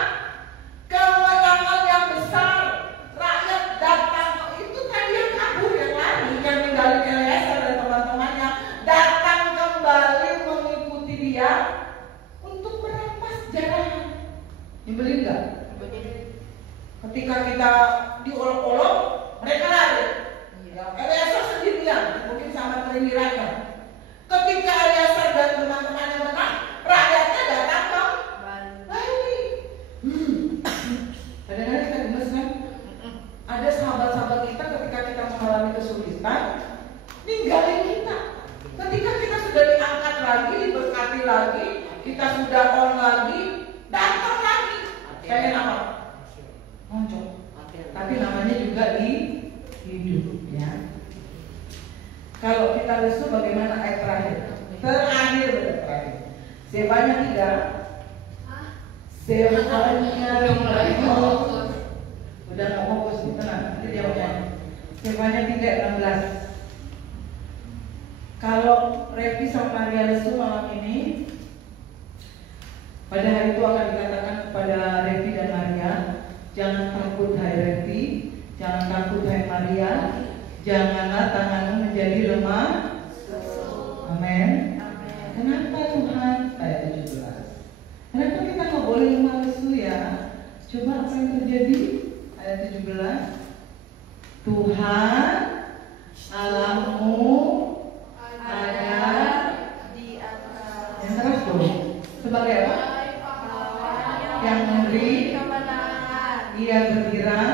Kemenangan yang besar. Rakyat datang, itu tadi yang kabur, yang lari, yang ninggalin Eliezer dan teman-temannya, datang kembali mengikuti dia untuk merampas jarahan. Nyebelin nggak? Ketika kita diolok-olok, mereka lari. Eliezer sendirian, mungkin sama triniranya. Ketika Eliezer dan teman-temannya menang, rakyatnya datang kembali. Kadang-kadang kita gemes kan? Ada sahabat-sahabat kita ketika kita mengalami kesulitan, ninggalin kita. Ketika kita sudah diangkat lagi, diberkati lagi, kita sudah on lagi, datang lagi. Kayak apa? Moncong. Tapi namanya juga di hidup, ya. Kalau kita lesu bagaimana ayat terakhir? Terakhir betul terakhir. Sebanya 3. Sebanya udah nggak fokus nih, tenang. Nanti jawabnya. Sebanya 3:16. Kalau Revi sama Maria lesu malam ini, pada hari itu akan dikatakan kepada Revi dan Maria, jangan takut hai Revi, jangan takut hai Maria, janganlah tanganmu menjadi lemah. Amin. Kenapa Tuhan? Ayat 17. Kenapa kita nggak boleh lemah lesu ya? Coba apa yang terjadi? Ayat 17. Tuhan Allahmu ada di atas yang keras dong. Sebagai apa? Yang memberi, ia bergirang,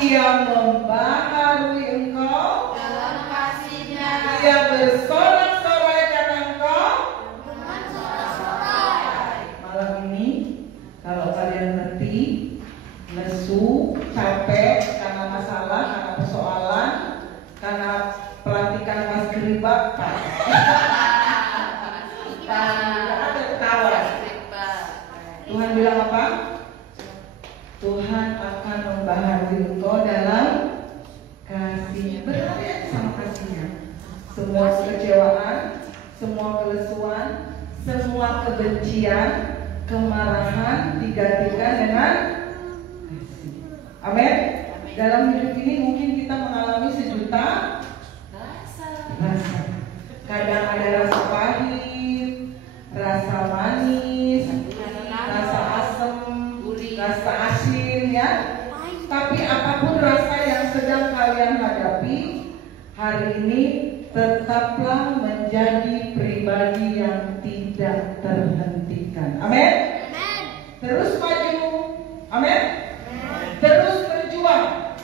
ia membaharui engkau, ia bersorak-sorai karena engkau. Malam ini kalau kalian ngerti, lesu, capek karena masalah, karena persoalan, karena pelantikan Mas Geribak, Pak. Ada ketawa. Tuhan bilang apa? Tuhan akan membaharui engkau dalam kasih. Berlari sama kasihnya. Semua kekecewaan, semua kelesuan, semua kebencian, kemarahan digantikan dengan kasih. Amin. Dalam hidup ini mungkin kita mengalami sejuta rasa. Kadang ada rasa pahit, rasa manis, rasa asam, rasa asin ya. Tapi apapun rasa yang sedang kalian hadapi hari ini, tetaplah menjadi pribadi yang tidak terhentikan. Amin. Terus maju. Amin. Terus berjuang.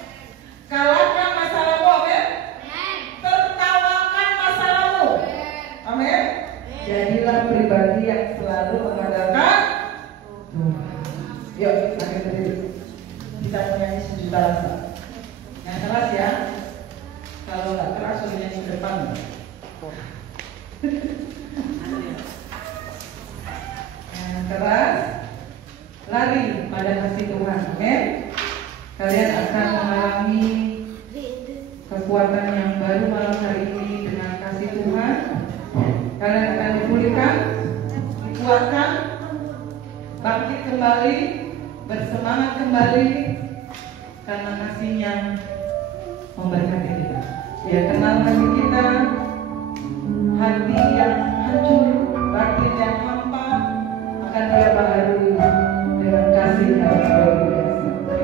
Kalahkan masalahmu. Amin. Tertawakan masalahmu. Amin. Jadilah pribadi yang selalu mengandalkan Tuhan. Yuk, akhir berdiri. Kita menyanyi sejuta rasa. Yang keras ya. Kalau nggak keras, suruh nyanyi ke depan. Yang keras, lari pada kasih Tuhan. Amin. Kalian akan mengalami kekuatan yang baru malam hari ini dengan kasih Tuhan. Kalian akan dipulihkan, dikuatkan, bangkit kembali, bersemangat kembali karena kasih-Nya memberkati kita. Dia kenal hati kita, hati yang hancur, batin yang hampa, akan Dia baharui dengan kasih yang luar biasa.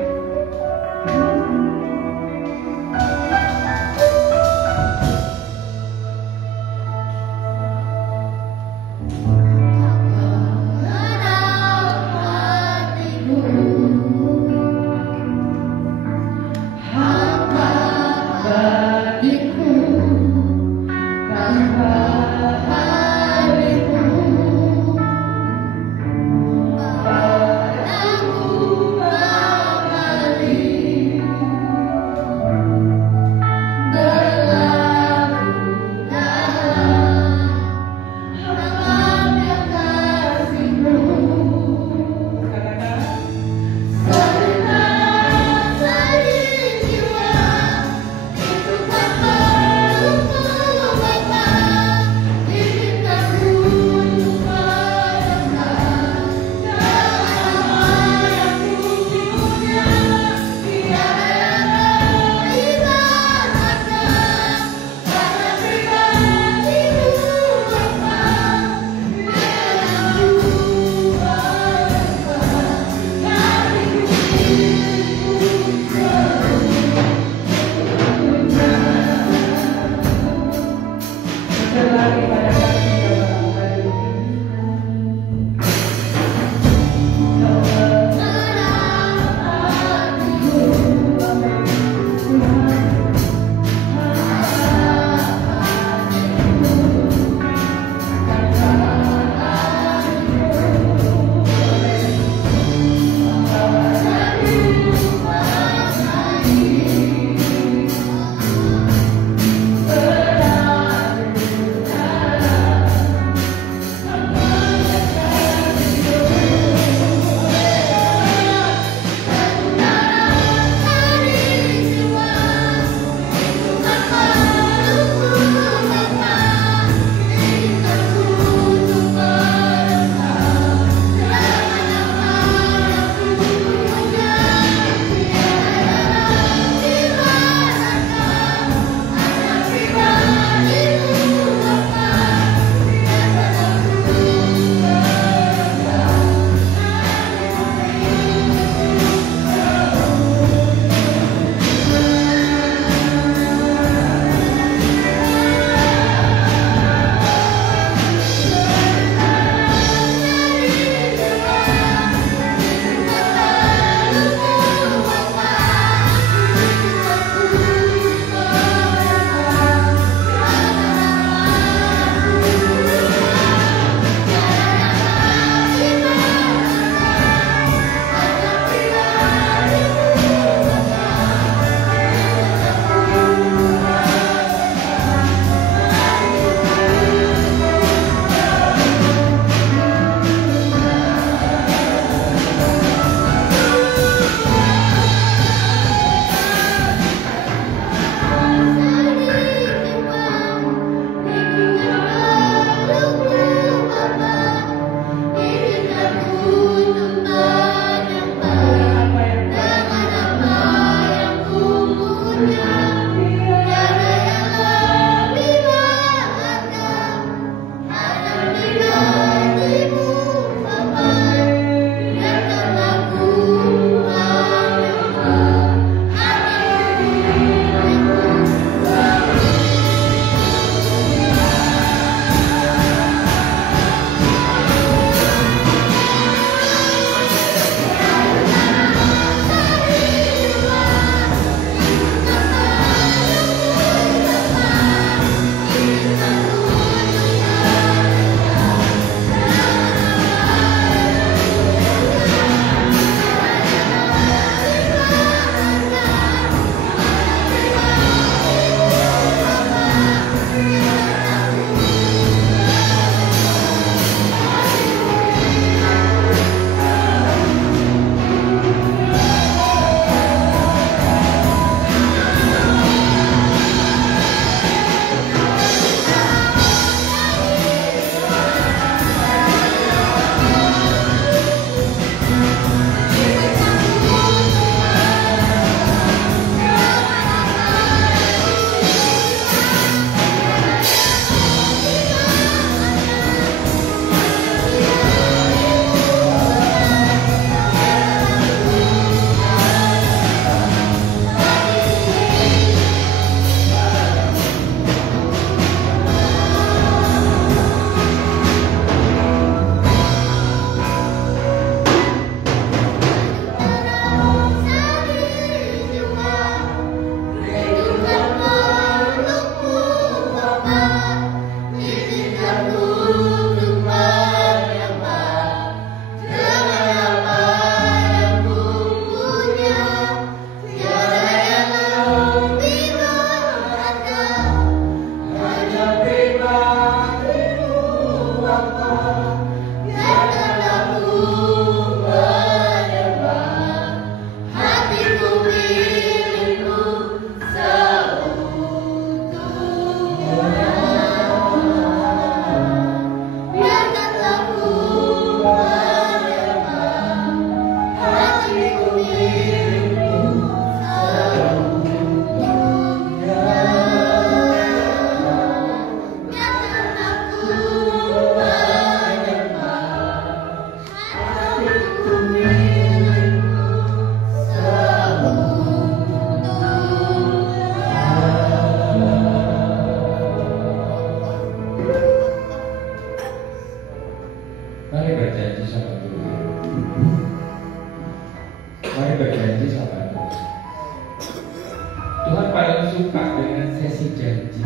suka dengan sesi janji,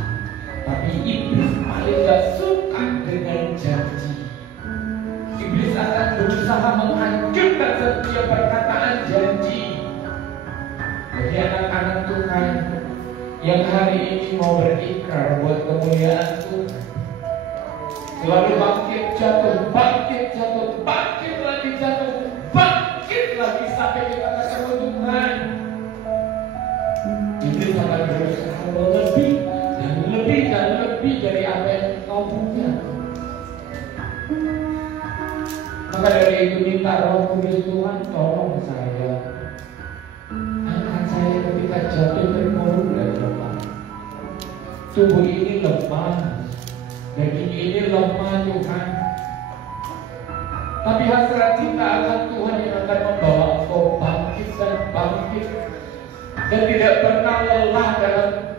tapi iblis paling gak suka dengan janji. Iblis akan berusaha menghancurkan setiap perkataan janji. Bagi anak-anak Tuhan yang hari ini mau berikrar buat kemuliaan Tuhan, selalu bangkit jatuh, bangkit lagi jatuh, bangkit lagi sampai kita ketemu Tuhan. Iblis akan berusaha lebih dan lebih dan lebih dari apa yang kau punya. Maka dari itu minta Roh Kudus Tuhan, tolong saya, angkat saya ketika jatuh terpuruk dan lemah. Tubuh ini lemah, daging ini lemah Tuhan. Tapi hasrat kita akan Tuhan yang akan membawa engkau bangkit dan tidak pernah lelah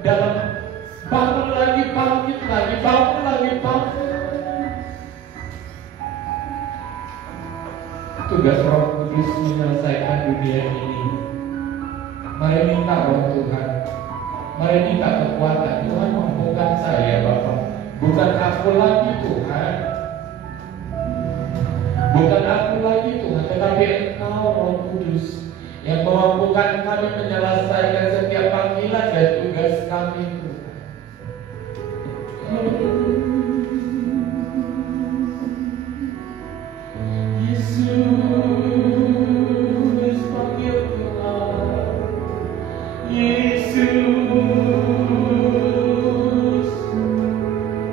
dalam bangun lagi, bangkit lagi, bangun lagi, bangkit. Tugas Roh Kudus menyelesaikan dunia ini. Mari minta Roh Tuhan, mari minta kekuatan. Tuhan mampukan saya Bapak, bukan aku lagi Tuhan, bukan aku lagi Tuhan, tetapi Engkau Roh Kudus yang memampukan kami menyelesaikan setiap panggilan dan tugas kami Tuhan. Yesus panggil Tuhan, Yesus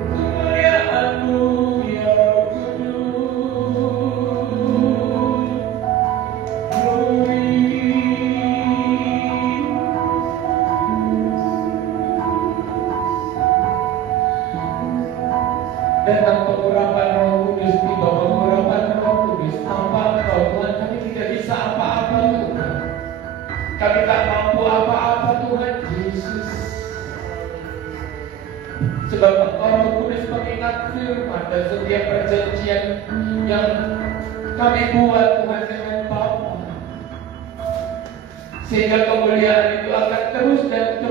kemuliaan-Mu ya datang pengurapan Roh Kudus, tiba pengurapan Roh Kudus. Tanpa Engkau Tuhan kami tidak bisa apa-apa Tuhan. Kami tak mampu apa-apa Tuhan Yesus. Sebab Engkau Roh Kudus mengingat firman dan setiap perjanjian yang kami buat Tuhan dengan Bapa, sehingga kemuliaan itu akan terus dan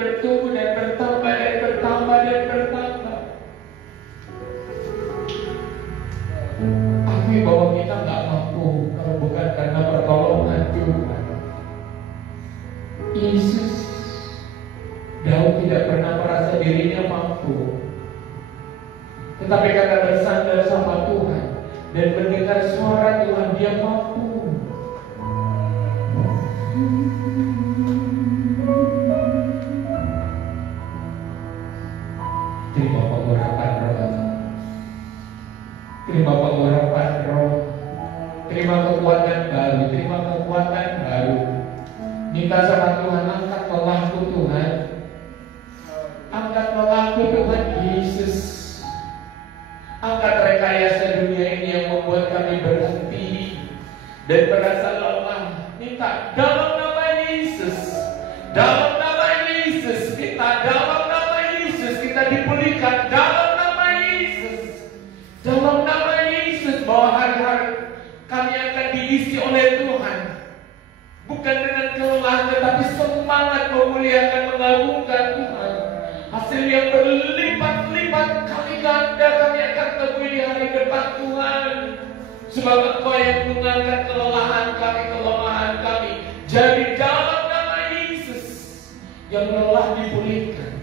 bertumbuh dan bertambah dan bertambah dan bertambah. Akui bahwa kita nggak mampu kalau bukan karena pertolongan Tuhan. Yesus, Daud tidak pernah merasa dirinya mampu, tetapi karena bersandar sama Tuhan dan mendengar suara Tuhan, dia mampu. Terima pengurapan Roh, terima pengurapan Roh, terima kekuatan baru, terima kekuatan baru. Minta sama Tuhan, angkat lelahku Tuhan, angkat lelahku Tuhan Yesus. Angkat rekayasa dunia ini yang membuat kami berhenti dan merasa lelah. Minta dalam nama Yesus, dalam nama Yesus, minta dalam nama Yesus kita dipulihkan, dalam nama Yesus, dalam nama Yesus, bahwa hari-hari kami akan diisi oleh Tuhan, bukan dengan kelelahan tetapi semangat memuliakan, mengagungkan Tuhan. Hasil yang berlipat-lipat kali ganda kami akan temui di hari depan Tuhan. Sebab Engkau yang mengangkat kelelahan kami, kelemahan kami. Jadi dalam nama Yesus yang lelah dipulihkan.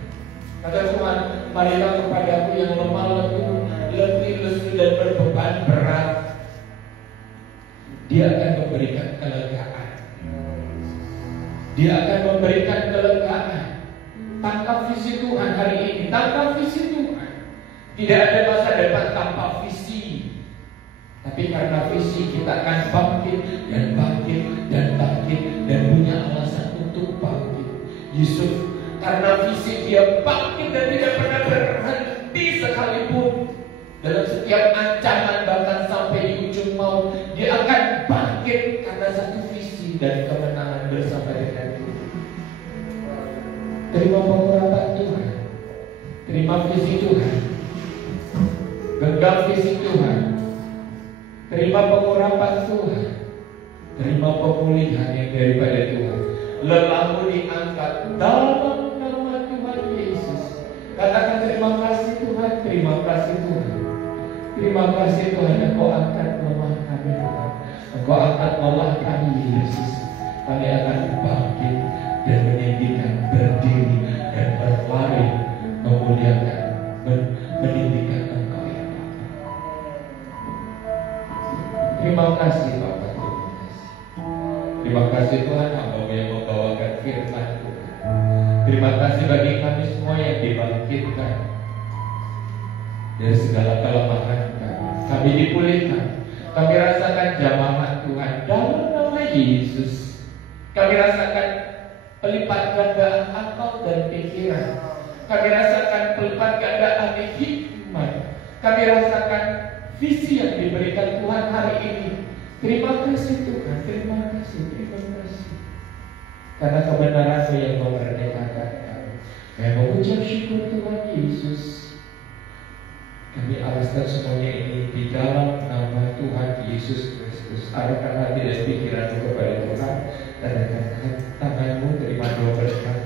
Kata Tuhan, marilah kepadaku yang lemah lembut, letih lesu dan berbeban berat. Dia akan memberikan kelegaan. Dia akan memberikan kelegaan. Tangkap visi Tuhan hari ini, tangkap visi Tuhan. Tidak ada masa depan tanpa visi. Tapi karena visi kita akan bangkit dan bangkit dan bangkit dan punya alasan untuk bangkit. Yusuf karena visi dia bangkit dan tidak pernah berhenti sekalipun. Dalam setiap ancaman bahkan sampai di ujung maut, dia akan bangkit karena satu visi dan kemenangan bersama dengan Tuhan. Terima pengurapan Tuhan, terima visi Tuhan, genggam visi Tuhan, terima pengurapan Tuhan, terima pemulihan yang daripada Tuhan. Lelahmu diangkat dalam nama Terima kasih Tuhan, Engkau angkat lelah kami Tuhan. Engkau angkat lelah kami Yesus. Kami akan bangkit dan meninggikan, berdiri dan berlari, memuliakan, meninggikan Engkau ya Bapa. Terima kasih Bapak, terima kasih. Terima kasih Tuhan, hamba-Mu yang membawakan firman Tuhan. Terima kasih bagi kami semua yang dibangkitkan dari segala kelemahan kami. Kami dipulihkan. Kami rasakan jamahan Tuhan dalam nama Yesus. Kami rasakan pelipat gandaan akal dan pikiran. Kami rasakan pelipat gandaan hikmat. Kami rasakan visi yang diberikan Tuhan hari ini. Terima kasih Tuhan, terima kasih, terima kasih. Karena kebenaran-Mu yang memerdekakan kami. Kami mengucap syukur Tuhan Yesus. Kami alaskan semuanya ini di dalam nama Tuhan Yesus Kristus. Arahkan hati dan pikiran-Mu kepada Tuhan. Tandaikan tangan-Mu, terima doa berkat.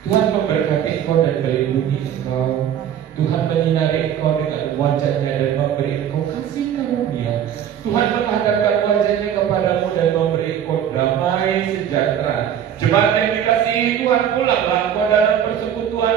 Tuhan memberkati Engkau dan melindungi Engkau. Tuhan menyinari Engkau dengan wajah-Nya dan memberi Engkau kasih karunia. Tuhan menghadapkan wajah-Nya kepadamu dan memberi Engkau damai sejahtera. Jemaat yang dikasihi Tuhan, pulanglah Engkau dalam persekutuan